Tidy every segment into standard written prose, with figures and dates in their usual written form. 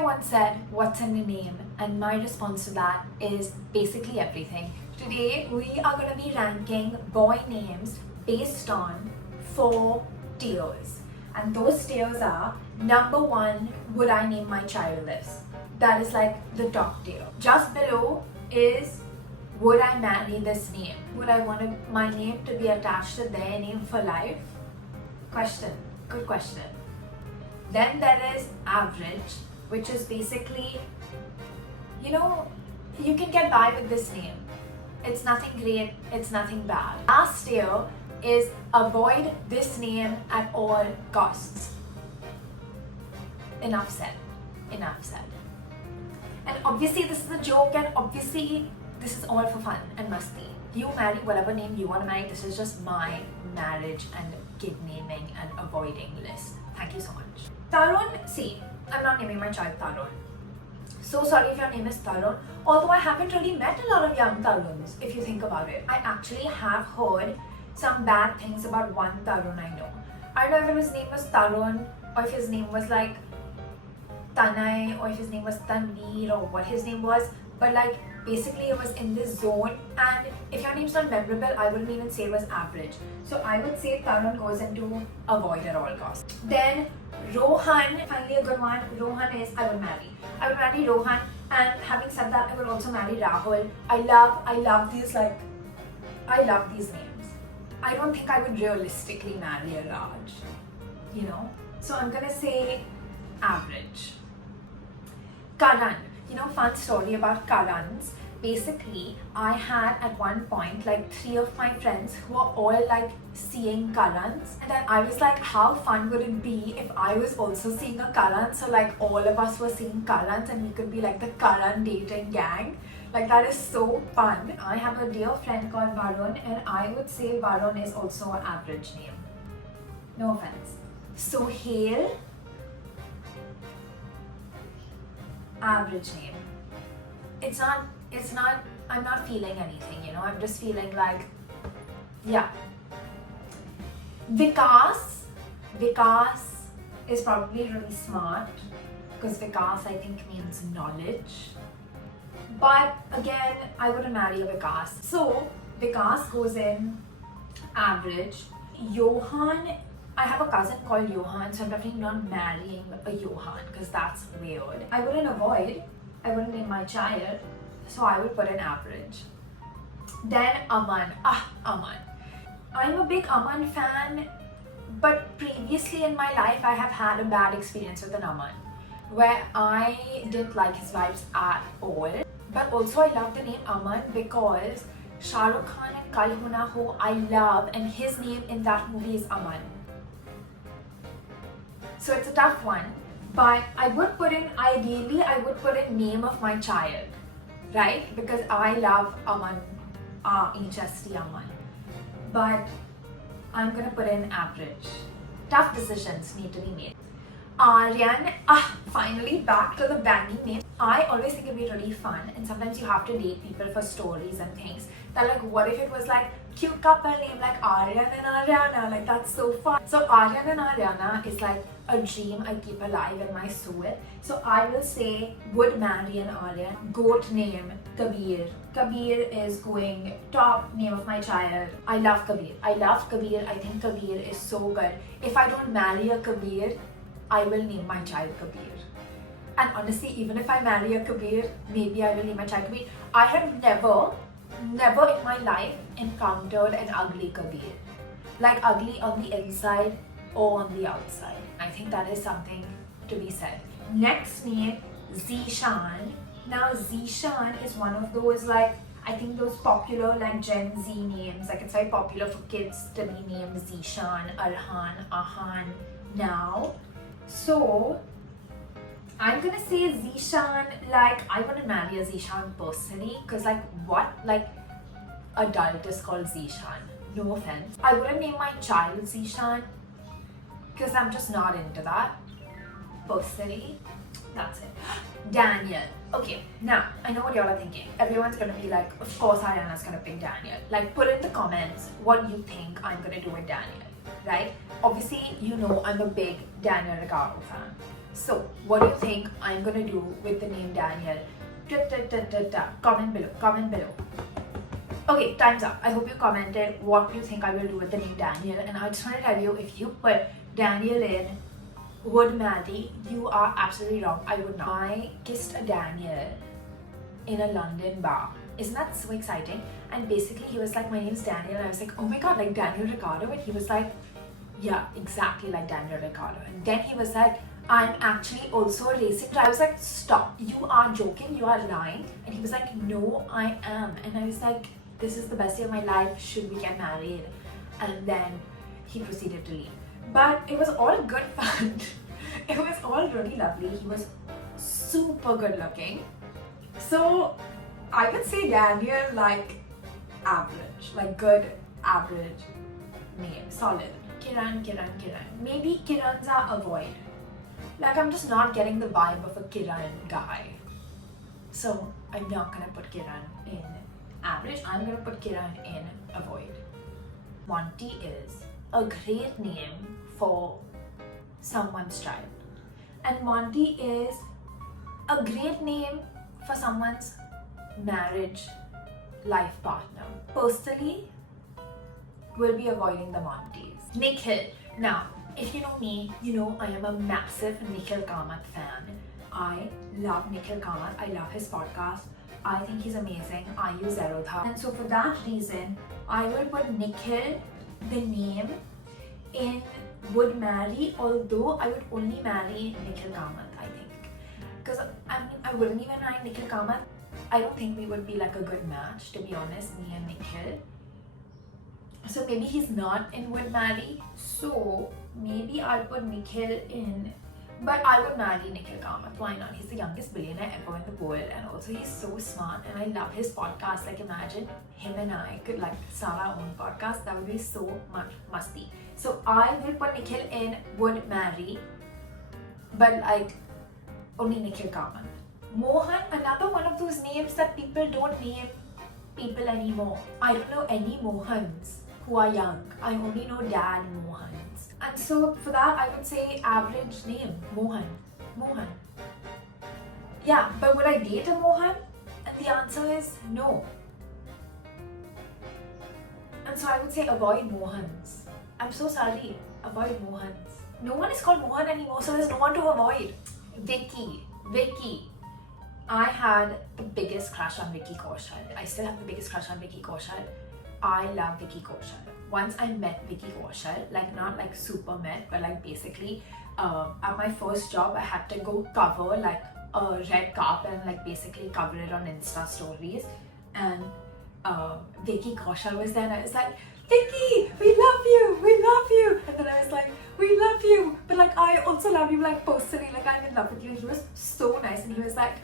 teacher once said, "What's in a name?" And my response to that is basically everything. Today, we are going to be ranking boy names based on 4 tiers. And those tiers are, number 1, would I name my child this? That is like the top tier. Just below is, would I marry this name? Would I want my name to be attached to their name for life? Question. Good question. Then there is average, which is basically, you can get by with this name. It's nothing great, it's nothing bad. Last tier is avoid this name at all costs. Enough said. Enough said. And obviously this is a joke, and obviously this is all for fun and musty. You marry whatever name you want to marry. This is just my marriage and kid naming and avoiding list. Thank you so much. Tarun, see, I'm not naming my child Tarun. So sorry if your name is Tarun. Although I haven't really met a lot of young Taruns, if you think about it. I actually have heard some bad things about one Tarun I know. I don't know if his name was Tarun, or if his name was like Tanay, or if his name was Tanveer, or what his name was. But like, basically it was in this zone, and if your name's not memorable, I wouldn't even say it was average. So I would say Tarun goes into avoid at all costs. Then Rohan, finally a good one. Rohan is, I would marry Rohan, and having said that, I would also marry Rahul. I love these names. I don't think I would realistically marry a Raj, So I'm gonna say average. Karan. Fun story about Karans. Basically, I had at one point like 3 of my friends who were all like seeing Karans, and then I was like, how fun would it be if I was also seeing a Karan? So like all of us were seeing Karans, and we could be like the Karan dating gang. Like that is so fun. I have a dear friend called Varun, and I would say Varun is also an average name. No offense. Sohail, average name. It's not, I'm not feeling anything, I'm just feeling like, yeah. Vikas is probably really smart, because Vikas I think means knowledge. But again, I wouldn't marry a Vikas. So Vikas goes in average. Yohan, I have a cousin called Yohan, so I'm definitely not marrying a Yohan because that's weird. I wouldn't name my child, so I would put an average. Then Aman. Aman. I'm a big Aman fan, but previously in my life I have had a bad experience with an Aman, where I didn't like his vibes at all. But also I love the name Aman because Shah Rukh Khan and Kal Ho Na Ho I love, and his name in that movie is Aman. So it's a tough one, but ideally I would put in name of my child, right? Because I love Aman, HST Aman. But I'm gonna put in average. Tough decisions need to be made. Aryan, finally back to the banging name. I always think it'd be really fun, and sometimes you have to date people for stories and things. That like, what if it was like cute couple name like Aryan and Aryana? Like that's so fun. So Aryan and Aryana is like a dream I keep alive in my soul. So I will say would marry an Aryan. Goat name Kabir. Kabir is going top name of my child. I love Kabir. I think Kabir is so good. If I don't marry a Kabir, I will name my child Kabir. And honestly, even if I marry a Kabir, maybe I will name my child Kabir. I have never in my life encountered an ugly Kabir. Like ugly on the inside or on the outside. I think that is something to be said. Next name, Zeeshan. Now Zeeshan is one of those like, I think those popular like Gen Z names. Like it's very popular for kids to be named Zeeshan, Arhan, Ahan now. So I'm gonna say Zeeshan. Like I wouldn't marry a Zeeshan personally, because like what like adult is called Zeeshan? No offense. I wouldn't name my child Zeeshan because I'm just not into that personally. That's it. Daniel. Okay, now I know what y'all are thinking. Everyone's gonna be like, of course Aryana's gonna pick Daniel. Like put in the comments what you think I'm gonna do with Daniel, right? Obviously, I'm a big Daniel Ricciardo fan. So, what do you think I'm gonna do with the name Daniel? Comment below, comment below. Okay, time's up. I hope you commented what you think I will do with the name Daniel. And I just want to tell you, if you put Daniel in would marry, you are absolutely wrong. I would not. I kissed a Daniel in a London bar. Isn't that so exciting? And basically he was like, my name's Daniel. And I was like, oh my god, like Daniel Ricciardo? And he was like, yeah, exactly like Daniel Ricciardo. And then he was like, I'm actually also a racing driver. I was like, stop, you are joking, you are lying. And he was like, no, I am. And I was like, this is the best day of my life, should we get married? And then he proceeded to leave. But it was all good fun. It was all really lovely. He was super good looking. So I would say Daniel, like average, like good average name, solid. Kiran. Maybe Kiran's are avoid. Like I'm just not getting the vibe of a Kiran guy. So I'm not gonna put Kiran in average, I'm gonna put Kiran in avoid. Monty is a great name for someone's child. And Monty is a great name for someone's marriage life partner. Personally, we'll be avoiding the Montys. Nikhil. Now, if you know me, you know I am a massive Nikhil Kamath fan. I love Nikhil Kamath. I love his podcast. I think he's amazing. I use Zerodha. And so for that reason, I will put Nikhil, the name, in would marry, although I would only marry Nikhil Kamath, I think. Because I mean, I wouldn't even like Nikhil Kamath. I don't think we would be like a good match, to be honest, me and Nikhil. So maybe he's not in would marry. So maybe I'll put Nikhil in, but I would marry Nikhil Kamath. Why not? He's the youngest billionaire ever in the world, and also he's so smart. And I love his podcast. Like imagine him and I could like start our own podcast. That would be so much musty. So I will put Nikhil in would marry, but like only Nikhil Kamath. Mohan, another one of those names that people don't name people anymore. I don't know any Mohans who are young. I only know dad Mohans. And so for that I would say average name, Mohan. Yeah, but would I date a Mohan? And the answer is no. And so I would say avoid Mohans. I'm so sorry, avoid Mohans. No one is called Mohan anymore, so there's no one to avoid. Vicky. I had the biggest crush on Vicky Kaushal. I still have the biggest crush on Vicky Kaushal. I love Vicky Kaushal. Once I met Vicky Kaushal, like not like super met, but like basically at my first job I had to go cover like a red carpet and like basically cover it on Insta stories, and Vicky Kaushal was there and I was like, Vicky, we love you, and then I was like, we love you, but like I also love you like personally, like I'm in love with you. And he was so nice and he was like,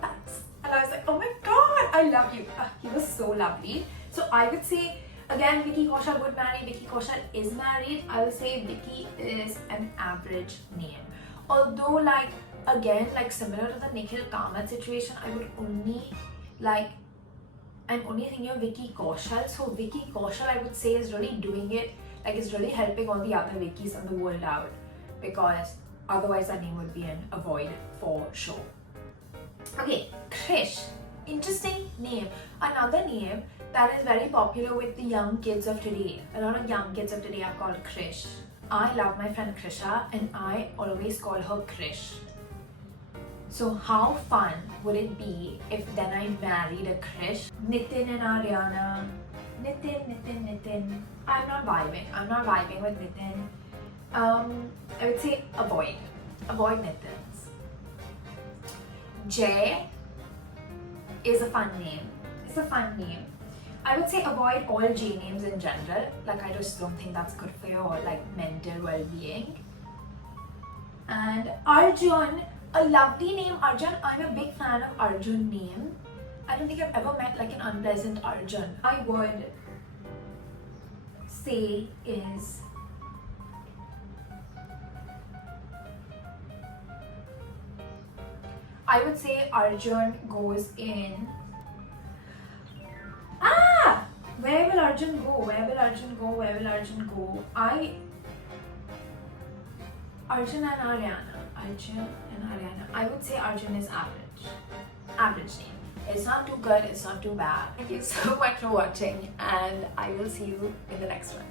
thanks, and I was like, oh my god, I love you. He was so lovely. So I would say again, Vicky Kaushal would marry. Vicky Kaushal is married. I will say Vicky is an average name. Although like again, like similar to the Nikhil Kamath situation, I would only like, I'm only thinking of Vicky Kaushal. So Vicky Kaushal I would say is really doing it, like is really helping all the other Vickys in the world out, because otherwise that name would be an avoid for sure. Okay, Krish. Interesting name. Another name that is very popular with the young kids of today. A lot of young kids of today are called Krish. I love my friend Krisha and I always call her Krish. So how fun would it be if then I married a Krish? Nitin and Aryana. Nitin. I'm not vibing with Nitin. I would say avoid Nitins. Jay is a fun name. It's a fun name. I would say avoid all J names in general. Like I just don't think that's good for your like mental well-being. And Arjun, a lovely name, Arjun. I'm a big fan of Arjun name. I don't think I've ever met like an unpleasant Arjun. I would say is I would say Arjun goes in. Where will Arjun go? Arjun and Aryana. Arjun and Aryana. I would say Arjun is average. Average name. It's not too good, it's not too bad. Thank you so much for watching, and I will see you in the next one.